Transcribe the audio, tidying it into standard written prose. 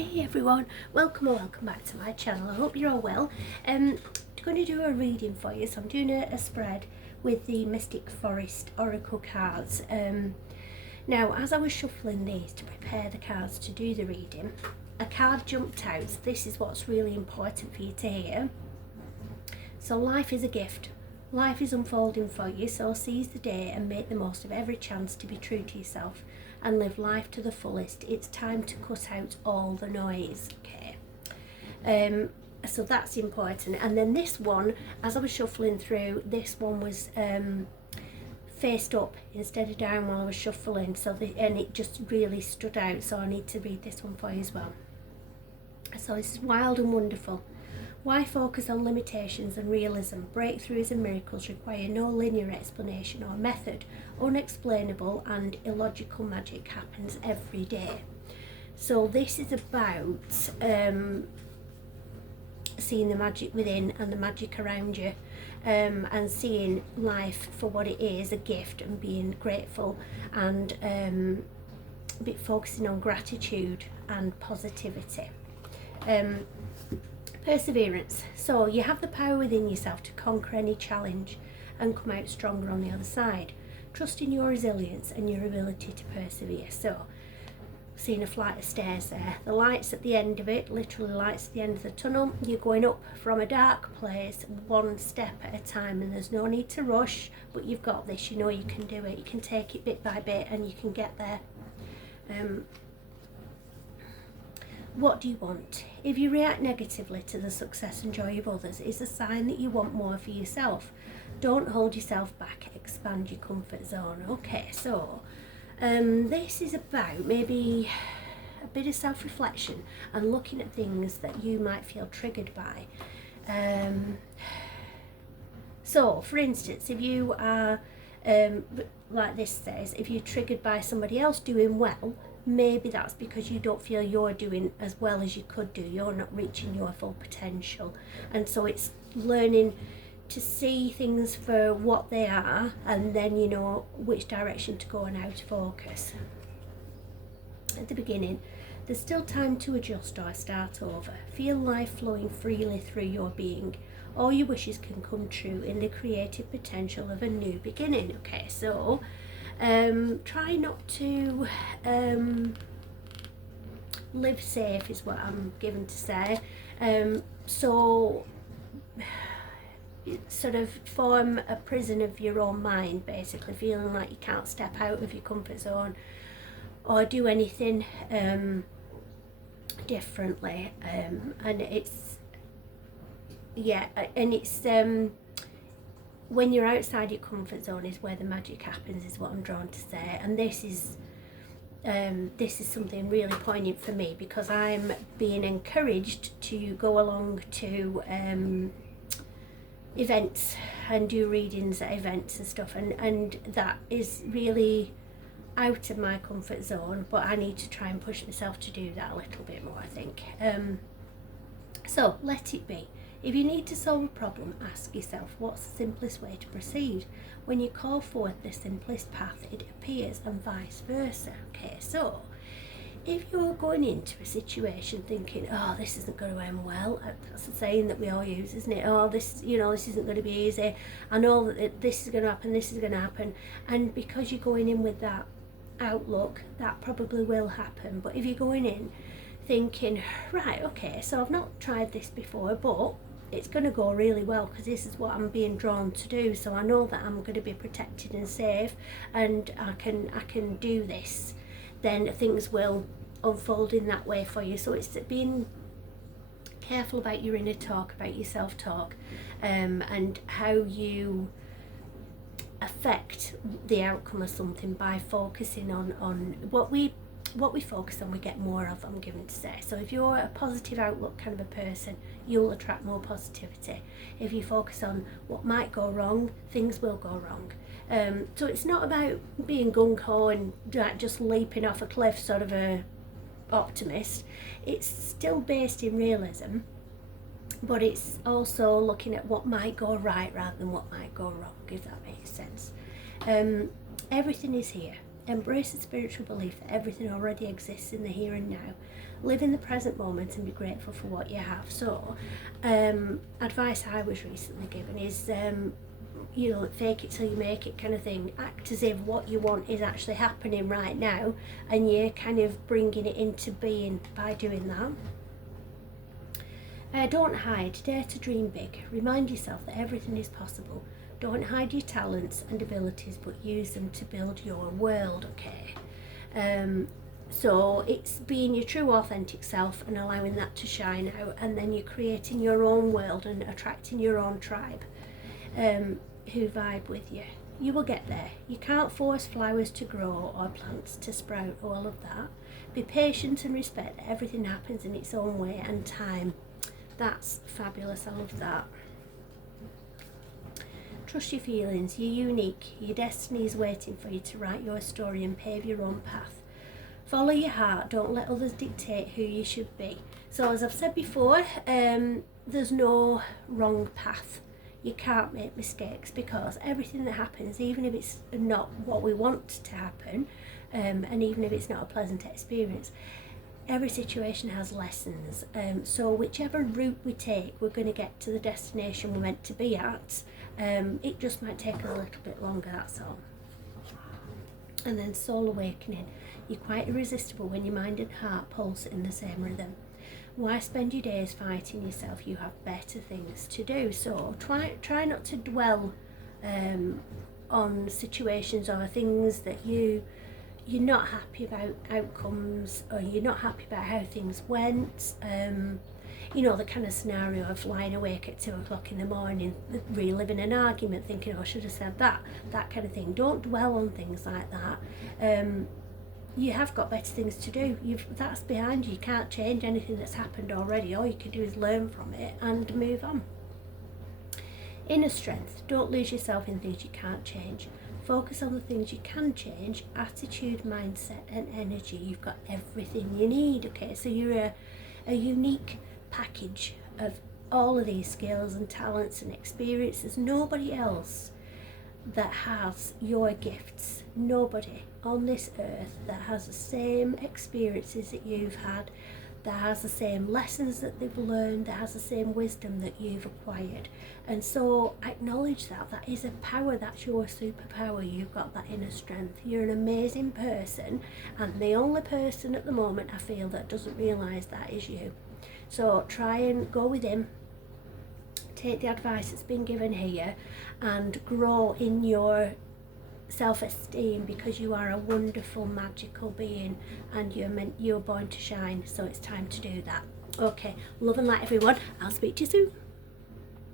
Hey everyone, welcome or welcome back to my channel. I hope you're all well. I'm going to do a reading for you, so I'm doing a spread with the Mystic Forest Oracle cards. Now, as I was shuffling these to prepare the cards to do the reading, a card jumped out. So this is what's really important for you to hear. So life is a gift. Life is unfolding for you, so seize the day and make the most of every chance to be true to yourself and live life to the fullest. It's time to cut out all the noise. Okay. So that's important. And then this one, as I was shuffling through, this one was faced up instead of down while I was shuffling. And it just really stood out. So I need to read this one for you as well. So this is wild and wonderful. Why focus on limitations and realism? Breakthroughs and miracles require no linear explanation or method. Unexplainable and illogical magic happens every day. So this is about seeing the magic within and the magic around you, and seeing life for what it is, a gift, and being grateful, and a bit focusing on gratitude and positivity. Perseverance. So you have the power within yourself to conquer any challenge and come out stronger on the other side. Trust in your resilience and your ability to persevere. So, seeing a flight of stairs there. The lights at the end of it, literally lights at the end of the tunnel. You're going up from a dark place one step at a time, and there's no need to rush, but you've got this. You know you can do it. You can take it bit by bit and you can get there. What do you want? If you react negatively to the success and joy of others, it's a sign that you want more for yourself. Don't hold yourself back, expand your comfort zone. Okay, so this is about maybe a bit of self-reflection and looking at things that you might feel triggered by. So, for instance, if you are, like this says, if you're triggered by somebody else doing well, maybe that's because you don't feel you're doing as well as you could do. You're not reaching your full potential. And so it's learning to see things for what they are, and then you know which direction to go and how to focus. At the beginning, there's still time to adjust or start over. Feel life flowing freely through your being. All your wishes can come true in the creative potential of a new beginning. Okay, so try not to live safe is what I'm given to say. So sort of form a prison of your own mind, basically feeling like you can't step out of your comfort zone or do anything differently. And it's when you're outside your comfort zone is where the magic happens, is what I'm drawn to say. And this is something really poignant for me, because I'm being encouraged to go along to events and do readings at events and stuff, and that is really out of my comfort zone, but I need to try and push myself to do that a little bit more, I think. So let it be. If you need to solve a problem, ask yourself, what's the simplest way to proceed? When you call forth the simplest path, it appears, and vice versa. Okay, so if you're going into a situation thinking, oh, this isn't going to end well, that's a saying that we all use, isn't it? Oh, this isn't going to be easy. I know that this is going to happen, this is going to happen. And because you're going in with that outlook, that probably will happen. But if you're going in thinking, right, okay, so I've not tried this before, but it's going to go really well because this is what I'm being drawn to do, so I know that I'm going to be protected and safe, and I can do this, then things will unfold in that way for you. So it's being careful about your inner talk, about your self-talk, and how you affect the outcome of something by focusing on what we focus on, we get more of, I'm given to say. So if you're a positive outlook kind of a person, you'll attract more positivity. If you focus on what might go wrong, things will go wrong. So it's not about being gung-ho and just leaping off a cliff, sort of a optimist. It's still based in realism, but it's also looking at what might go right rather than what might go wrong, if that makes sense. Everything is here. Embrace the spiritual belief that everything already exists in the here and now. Live in the present moment and be grateful for what you have. So, advice I was recently given is, fake it till you make it kind of thing. Act as if what you want is actually happening right now, and you're kind of bringing it into being by doing that. Don't hide, dare to dream big. Remind yourself that everything is possible. Don't hide your talents and abilities, but use them to build your world, okay? So it's being your true authentic self and allowing that to shine out, and then you're creating your own world and attracting your own tribe who vibe with you. You will get there. You can't force flowers to grow or plants to sprout, all of that. Be patient and respect that everything happens in its own way and time. That's fabulous, I love that. Trust your feelings, you're unique, your destiny is waiting for you to write your story and pave your own path. Follow your heart, don't let others dictate who you should be. So as I've said before, there's no wrong path. You can't make mistakes, because everything that happens, even if it's not what we want to happen, and even if it's not a pleasant experience, every situation has lessons. So whichever route we take, we're going to get to the destination we're meant to be at. It just might take a little bit longer, that's all. And then soul awakening. You're quite irresistible when your mind and heart pulse in the same rhythm. Why spend your days fighting yourself? You have better things to do. So try not to dwell on situations or things that you're not happy about outcomes, or you're not happy about how things went. The kind of scenario of lying awake at 2 o'clock in the morning, reliving an argument, thinking, oh, I should have said that kind of thing. Don't dwell on things like that. You have got better things to do. That's behind you. You can't change anything that's happened already. All you can do is learn from it and move on. Inner strength. Don't lose yourself in things you can't change. Focus on the things you can change. Attitude, mindset and energy. You've got everything you need, okay? So you're a unique package of all of these skills and talents and experiences. Nobody else that has your gifts, nobody on this earth that has the same experiences that you've had, that has the same lessons that they've learned, that has the same wisdom that you've acquired. And so acknowledge that is a power. That's your superpower. You've got that inner strength. You're an amazing person, and the only person at the moment I feel that doesn't realise that is you. So try and go within, take the advice that's been given here, and grow in your self-esteem, because you are a wonderful, magical being, and you're born to shine. So it's time to do that. Okay, love and light, everyone. I'll speak to you soon.